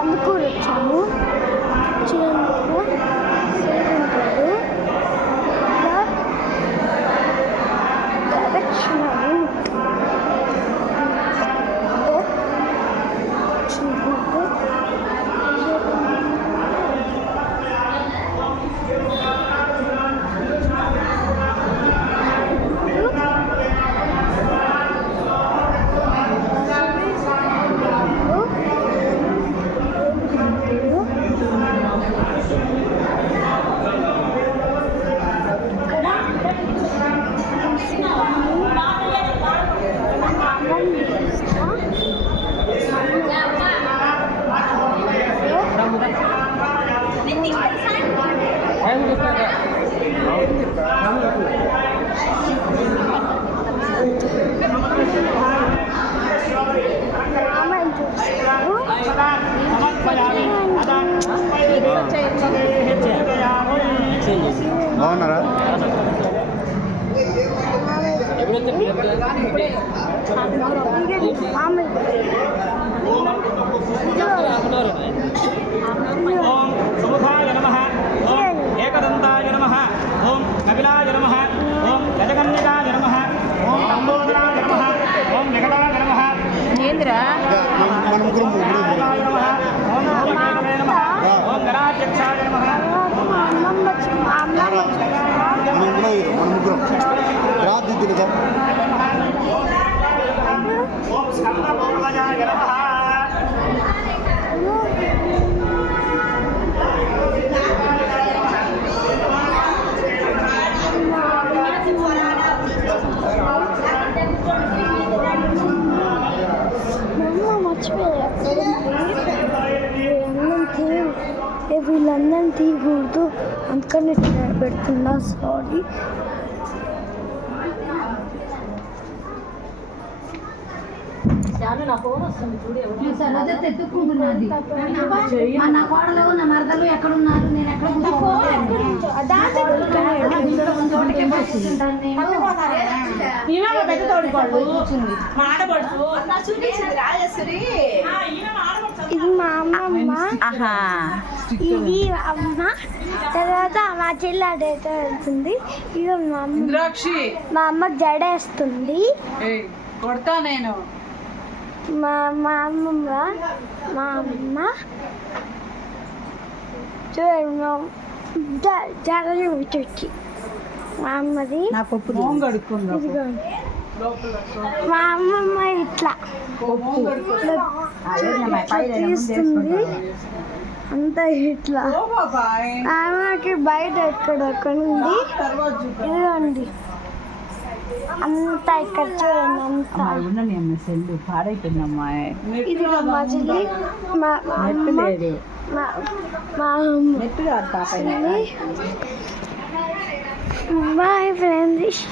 కందుకూరు వచ్చాము. చూడండి ఉంటాడు డైరెక్షన్ బాగున్నారా? ఓం సుముఖాయ నమః, ఓం ఏకదంతాయ నమః, ఓం కపిలాయ నమః, ఓం గజకన్యకాయ నమః, ఓం లంబోదరాయ నమః, ఓం నికటాయ నమః. మన ముగ్గురు ఓం నారాయణాయ నమః, ఓం గణాధ్యక్షాయ నమః. మన ముగ్గురం రాదిద్దులుగా ఓం స్కందపూర్వజాయ నమః. వీళ్ళందరినీ తీయకూడదు అందుకని పెడుతున్నా, సారీ. నా కోడలు నా మరదలు ఎక్కడున్నారు, నేను ఎక్కడ ఇది మా అమ్మమ్మ, ఇది అమ్మ, తర్వాత మా చెల్లి అడైతే వెళ్తుంది. ఇక మా అమ్మ జడేస్తుంది. కొడతా నేను మా అమ్మ చూడండి జడలు వచ్చి మా అమ్మది. ఇదిగోండి మా అమ్మమ్మ ఇట్లా తీస్తుంది అంతా ఇట్లా. ఆమెకి బయట ఎక్కడక్కడ ఉంది. ఇదిగోండి అంతా ఇక్కడ చూడండి అంతా. ఇది మా చెల్లి, మా అమ్మ, బాయ్ ఫ్రెండ్స్.